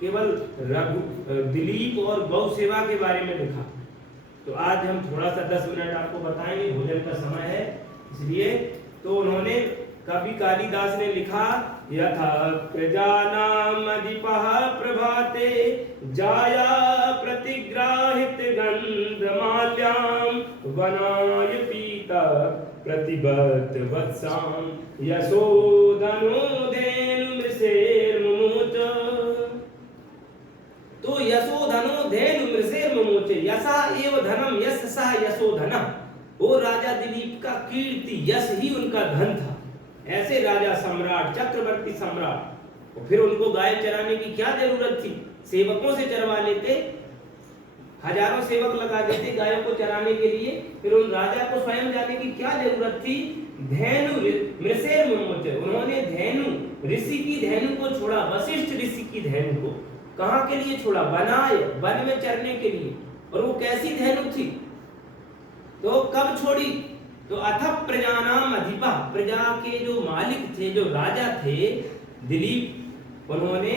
केवल दिलीप और गौ सेवा के बारे में लिखा। तो आज हम थोड़ा सा 10 मिनट आपको बताएंगे, भोजन का समय है इसलिए। तो उन्होंने कवि कालिदास ने लिखा, यथा प्रजानाम अधिपः प्रभाते जाया प्रतिग्राहित गंधमाल्याम वनाय पीता प्रतिबद्ध वत्साम यशोधनुधेनु मृषेर्मुमुच। तो यशोधनुधेनु मृषेर्मुमुच, यशा एव धनम यशसा यशोधनः। वो राजा दिलीप का कीर्ति यश ही उनका धन था। ऐसे राजा सम्राट, चक्रवर्ती सम्राट, और फिर उनको गाय चराने की क्या जरूरत थी? सेवकों से चरवा लेते, हजारों सेवक लगा देते गायों को चराने के लिए, फिर उन राजा को स्वयं जाने की क्या जरूरत थी? धेनु मृषेर्मुमुच, उन्होंने धेनु ऋषि की धेनु को छोड़ा, वशिष्ठ ऋषि की धेनु को। कहाँ के लिए छोड़ा? बनाए, वन में चरने के लिए। और वो कैसी धेनु थी? तो कब छोड़ी? तो अथ प्रजानाम अधिपा, प्रजा के जो मालिक थे, जो राजा थे दिलीप, उन्होंने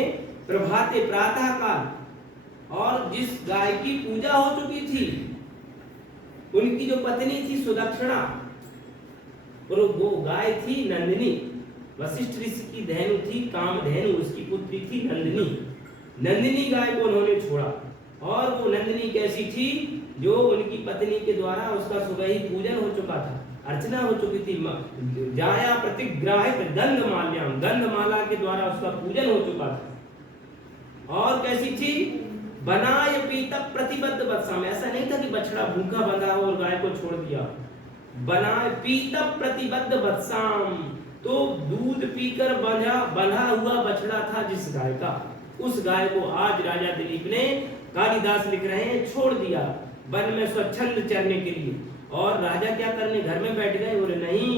प्रभाते प्रातः काल, और जिस गाय की पूजा हो चुकी थी, उनकी जो पत्नी थी सुदक्षिणा, और वो गाय थी नंदिनी, वशिष्ठ ऋषि की धेनु थी कामधेनु, उसकी पुत्री थी नंदिनी। नंदिनी गाय को उन्होंने छोड़ा। और वो नंदिनी कैसी थी? जो उनकी पत्नी के द्वारा उसका सुबह ही पूजन हो चुका था, अर्चना हो चुकी थी। जाया प्रतिग्राहित गंधमाल्याम, गंधमाला के द्वारा उसका पूजन हो चुका था। और कैसी थी? बनाय पीत प्रतिबद्ध वत्साम, ऐसा नहीं था कि बछड़ा भूखा बंधा हो और गाय को छोड़ दिया। बनाय पीत प्रतिबद्ध वत्साम, तो दूध पीकर बंधा हुआ बछड़ा था जिस गाय का, उस गाय को आज राजा दिलीप ने, कालिदास लिख रहे हैं, छोड़ दिया वन में स्वच्छंद चरने के लिए। और राजा क्या करने? घर में बैठ गए? बोले नहीं,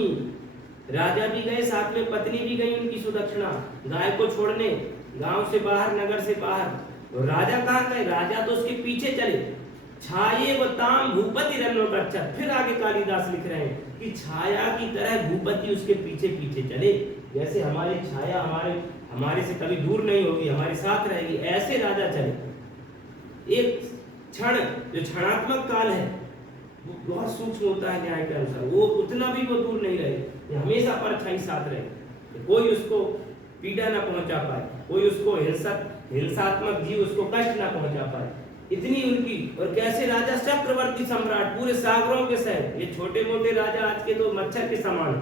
राजा भी गए, साथ में पत्नी भी गई उनकी सुदक्षिणा, गाय को छोड़ने गांव से बाहर, नगर से बाहर। और राजा कहाँ गए? राजा तो उसके पीछे चले। छाये व ताम भूपति रन्नोगच्छत्, फिर आगे कालिदास लिख रहे हैं कि छाया की तरह भूपति उसके पीछे पीछे चले। जैसे हमारी छाया हमारे से कभी दूर नहीं होगी, हमारे साथ रहेगी, ऐसे राजा चले। एक क्षण, जो क्षणात्मक काल है, वो बहुत सूक्ष्म होता है न्याय के अनुसार, वो उतना भी वो दूर नहीं रहे, हमेशा परछाई साथ रहे, कोई उसको पीड़ा ना पहुंचा पाए, कोई उसको हिंसात्मक जीव उसको कष्ट ना पहुंचा पाए, इतनी उनकी। और कैसे राजा? चक्रवर्ती सम्राट, पूरे सागरों के सह। ये छोटे मोटे राजा आज के तो मच्छर के समान,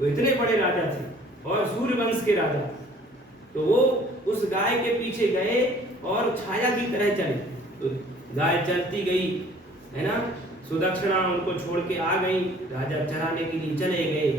वो इतने बड़े राजा थे, और सूर्यवंश के राजा। तो वो उस गाय के पीछे गए और छाया की तरह चले। तो गाय चलती गई, है ना, सुदक्षिणा उनको छोड़ के आ गई, राजा चराने के लिए चले गए।